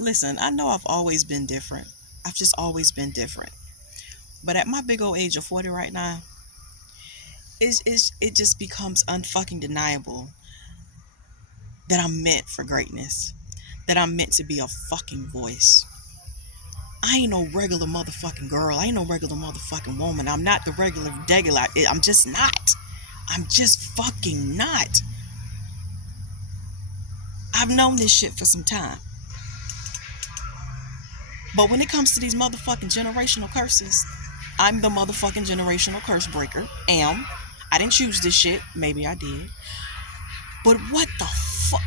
Listen, I know I've always been different. I've just always been different. But at my big old age of 40 right now, it just becomes unfucking deniable that I'm meant for greatness. That I'm meant to be a fucking voice. I ain't no regular motherfucking girl. I ain't no regular motherfucking woman. I'm not the regular. I'm just not. I'm just fucking not. I've known this shit for some time. But when it comes to these motherfucking generational curses, I'm the motherfucking generational curse breaker. I didn't choose this shit. Maybe I did. But what the fuck?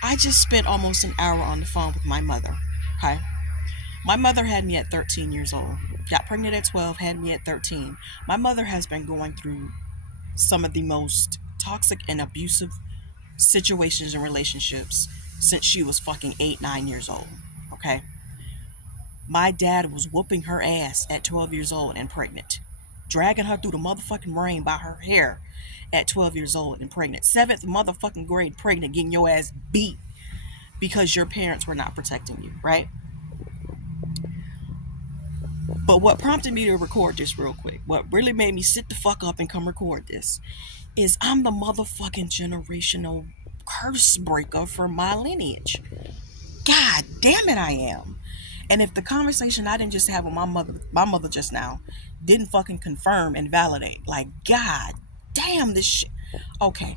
I just spent almost an hour on the phone with my mother. Okay? My mother had me at 13 years old. Got pregnant at 12, had me at 13. My mother has been going through some of the most toxic and abusive situations and relationships since she was fucking 8, 9 years old. Okay? My dad was whooping her ass at 12 years old and pregnant, dragging her through the motherfucking rain by her hair at 12 years old and pregnant. Seventh motherfucking grade pregnant, getting your ass beat because your parents were not protecting you, right? But what prompted me to record this real quick, what really made me sit the fuck up and come record this, is I'm the motherfucking generational curse breaker for my lineage. God damn it, I am. And if the conversation I didn't just have with my mother just now, didn't fucking confirm and validate, like, God damn this shit. Okay,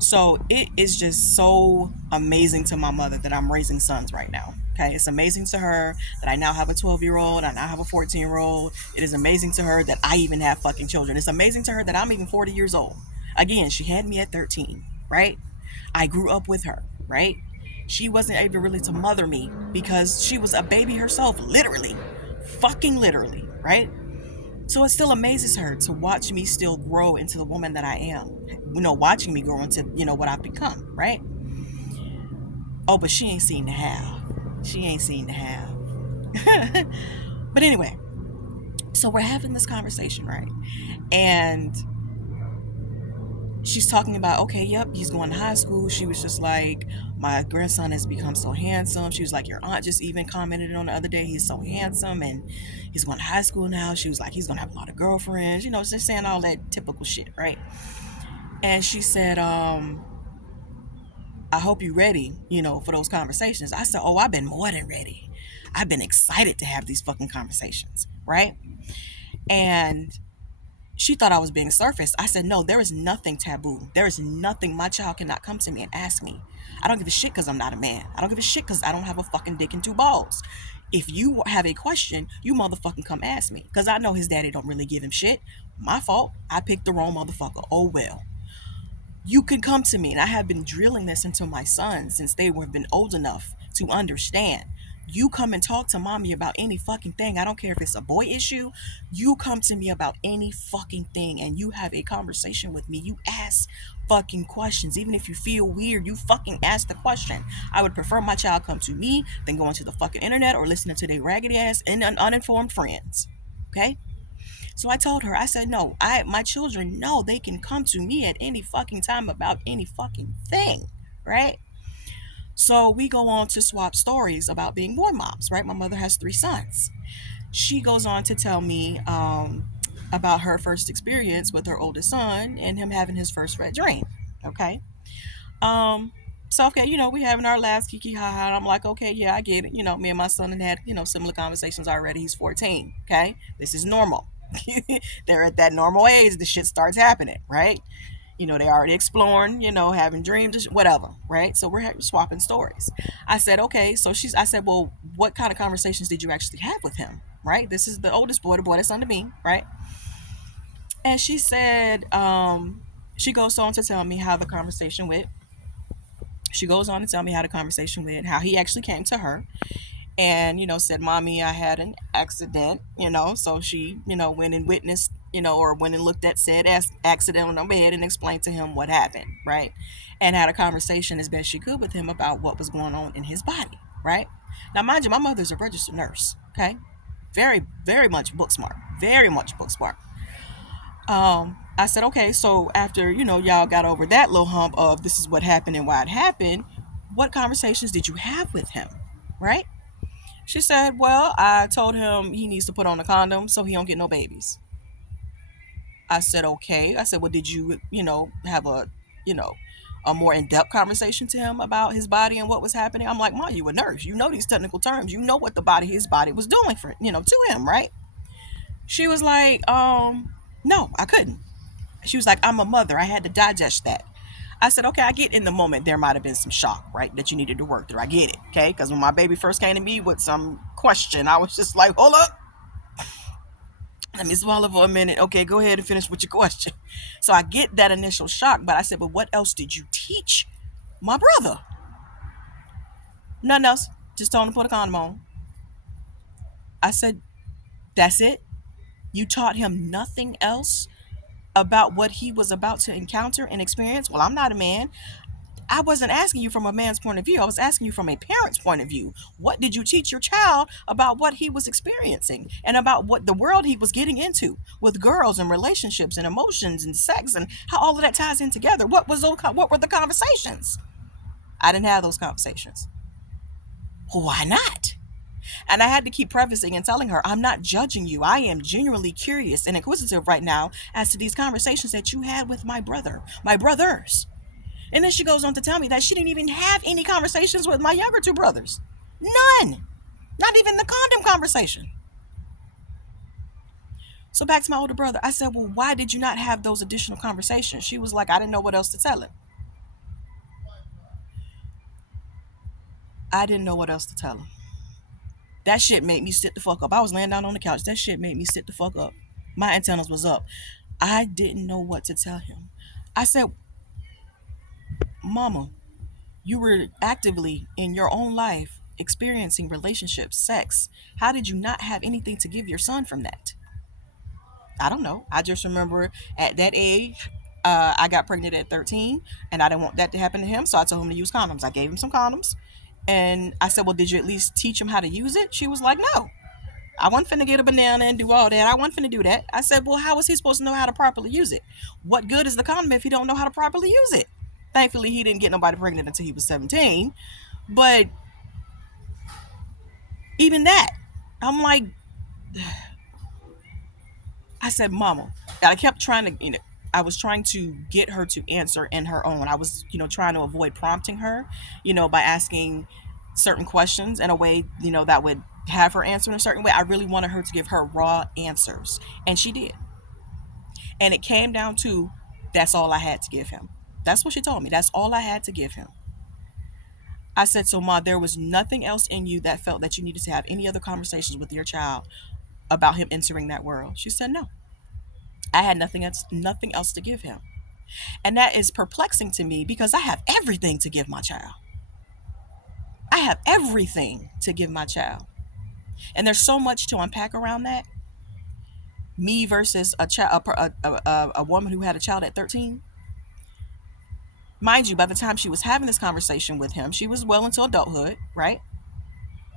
so it is just so amazing to my mother that I'm raising sons right now. Okay, it's amazing to her that I now have a 12-year-old, I now have a 14-year-old. It is amazing to her that I even have fucking children. It's amazing to her that I'm even 40 years old. Again, she had me at 13, right? I grew up with her, right? She wasn't able really to mother me because she was a baby herself, literally. Fucking literally, right? So it still amazes her to watch me still grow into the woman that I am. Watching me grow into, what I've become, right? Oh, but she ain't seen the half. She ain't seen the half. But anyway, so we're having this conversation, right? And she's talking about, okay, yep, he's going to high school. She was just like, my grandson has become so handsome. She was like, your aunt just even commented on the other day, he's so handsome and he's going to high school now. She was like, he's going to have a lot of girlfriends, just saying all that typical shit, right? And she said, I hope you're ready, for those conversations. I said, oh, I've been more than ready. I've been excited to have these fucking conversations, right? And she thought I was being surface. I said, no, there is nothing taboo. There is nothing. My child cannot come to me and ask me. I don't give a shit because I'm not a man. I don't give a shit because I don't have a fucking dick and two balls. If you have a question, you motherfucking come ask me. Because I know his daddy don't really give him shit. My fault. I picked the wrong motherfucker. Oh well. You can come to me. And I have been drilling this into my sons since they have been old enough to understand. You come and talk to mommy about any fucking thing. I don't care if it's a boy issue. You come to me about any fucking thing and you have a conversation with me. You ask fucking questions. Even if you feel weird, you fucking ask the question. I would prefer my child come to me than going to the fucking internet or listening to their raggedy ass and uninformed friends. Okay? So I told her, I said, no, my children know they can come to me at any fucking time about any fucking thing, right? So we go on to swap stories about being boy moms, right? My mother has 3 sons. She goes on to tell me about her first experience with her oldest son and him having his first red dream, okay? Um, so, okay, we having our laughs, kiki ha ha. And I'm like, okay, yeah, I get it. Me and my son had, similar conversations already. He's 14, okay? This is normal. They're at that normal age. The shit starts happening, right? They already exploring, having dreams, whatever, right? So we're swapping stories. I said, okay. So I said, well, what kind of conversations did you actually have with him, right? This is the oldest boy, the boy that's under me, right? And she said, she goes on to tell me how the conversation went. She goes on to tell me how the conversation went, how he actually came to her and said, mommy, I had an accident, so she went and witnessed, or went and looked at said accident on her bed and explained to him what happened, right? And had a conversation as best she could with him about what was going on in his body, right? Now mind you, my mother's a registered nurse, okay? Very, very much book smart, very much book smart. I said, okay, so after y'all got over that little hump of this is what happened and why it happened, what conversations did you have with him? Right? She said, well, I told him he needs to put on a condom so he don't get no babies. I said, okay. I said, well, did you, have you know, a more in-depth conversation to him about his body and what was happening? I'm like, Ma, you a nurse. You know these technical terms. You know what his body was doing for, to him, right? She was like, no, I couldn't. She was like, I'm a mother. I had to digest that. I said, okay, I get in the moment there might have been some shock, right? That you needed to work through. I get it, okay? Because when my baby first came to me with some question, I was just like, hold up, let me swallow for a minute. Okay, go ahead and finish with your question. So I get that initial shock, but I said, but what else did you teach my brother? Nothing else. Just told him to put a condom on. I said, that's it? You taught him nothing else about what he was about to encounter and experience? Well, I'm not a man. I wasn't asking you from a man's point of view. I was asking you from a parent's point of view. What did you teach your child about what he was experiencing and about what the world he was getting into with girls and relationships and emotions and sex and how all of that ties in together? What were the conversations? I didn't have those conversations. Why not? And I had to keep prefacing and telling her, I'm not judging you. I am genuinely curious and inquisitive right now as to these conversations that you had with my brothers. And then she goes on to tell me that she didn't even have any conversations with my younger two brothers. None. Not even the condom conversation. So back to my older brother. I said, well, why did you not have those additional conversations? She was like, I didn't know what else to tell him. I didn't know what else to tell him. That shit made me sit the fuck up. I was laying down on the couch. That shit made me sit the fuck up. My antennas was up. I didn't know what to tell him. I said, Mama, you were actively in your own life experiencing relationships, sex. How did you not have anything to give your son from that? I don't know. I just remember at that age, I got pregnant at 13 and I didn't want that to happen to him. So I told him to use condoms. I gave him some condoms and I said, well, did you at least teach him how to use it? She was like, no, I wasn't finna get a banana and do all that. I wasn't finna do that. I said, well, how was he supposed to know how to properly use it? What good is the condom if he don't know how to properly use it? Thankfully, he didn't get nobody pregnant until he was 17. But even that, I'm like, I said, Mama. And I kept trying to, I was trying to get her to answer in her own. I was, trying to avoid prompting her, by asking certain questions in a way, that would have her answer in a certain way. I really wanted her to give her raw answers. And she did. And it came down to, that's all I had to give him. That's what she told me. That's all I had to give him. I said, so Ma, there was nothing else in you that felt that you needed to have any other conversations with your child about him entering that world? She said, no. I had nothing else to give him. And that is perplexing to me because I have everything to give my child. I have everything to give my child. And there's so much to unpack around that. Me versus a woman who had a child at 13. Mind you, by the time she was having this conversation with him, she was well into adulthood, right?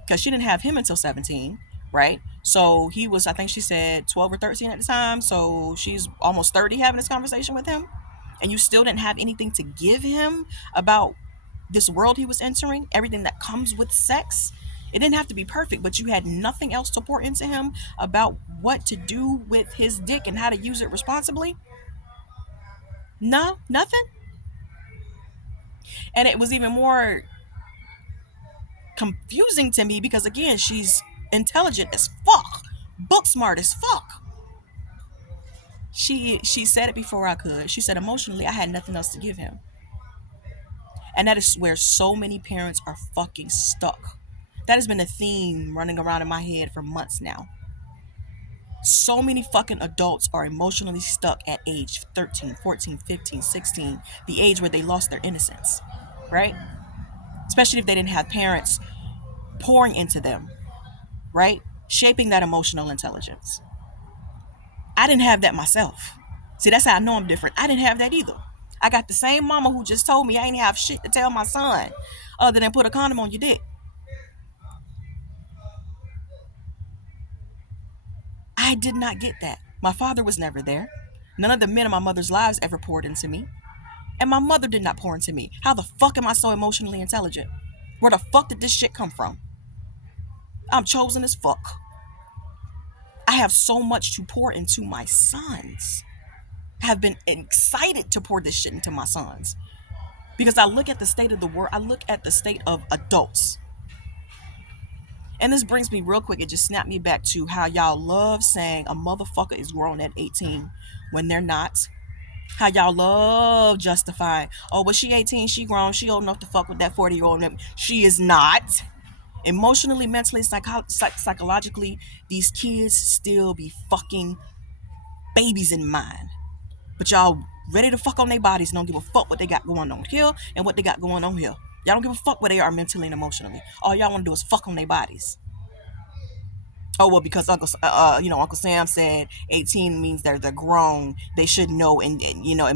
Because she didn't have him until 17, right? So he was, I think she said 12 or 13 at the time. So she's almost 30 having this conversation with him. And you still didn't have anything to give him about this world he was entering, everything that comes with sex. It didn't have to be perfect, but you had nothing else to pour into him about what to do with his dick and how to use it responsibly. No, nothing. And it was even more confusing to me because, again, she's intelligent as fuck, book smart as fuck. She said it before I could. She said emotionally I had nothing else to give him. And that is where so many parents are fucking stuck. That has been a theme running around in my head for months now. So many fucking adults are emotionally stuck at age 13, 14, 15, 16, the age where they lost their innocence, right? Especially if they didn't have parents pouring into them, right? Shaping that emotional intelligence. I didn't have that myself. See, that's how I know I'm different. I didn't have that either. I got the same mama who just told me I ain't have shit to tell my son other than put a condom on your dick. I did not get that. My father was never there. None of the men in my mother's lives ever poured into me. And my mother did not pour into me. How the fuck am I so emotionally intelligent? Where the fuck did this shit come from? I'm chosen as fuck. I have so much to pour into my sons. I have been excited to pour this shit into my sons. Because I look at the state of the world, I look at the state of adults. And this brings me real quick, it just snapped me back to how y'all love saying a motherfucker is grown at 18 when they're not. How y'all love justifying, oh, well, she 18, she grown, she old enough to fuck with that 40-year-old. She is not. Emotionally, mentally, psychologically, these kids still be fucking babies in mind. But y'all ready to fuck on their bodies and don't give a fuck what they got going on here and what they got going on here. Y'all don't give a fuck where they are mentally and emotionally. All y'all want to do is fuck on their bodies. Oh well, because Uncle Sam said 18 means they're grown. They should know and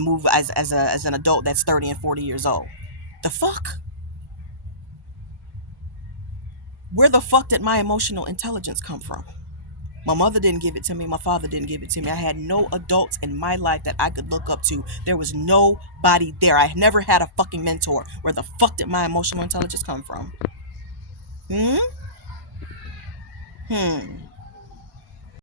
move as an adult that's 30 and 40 years old. The fuck? Where the fuck did my emotional intelligence come from? My mother didn't give it to me. My father didn't give it to me. I had no adults in my life that I could look up to. There was nobody there. I never had a fucking mentor. Where the fuck did my emotional intelligence come from? Hmm?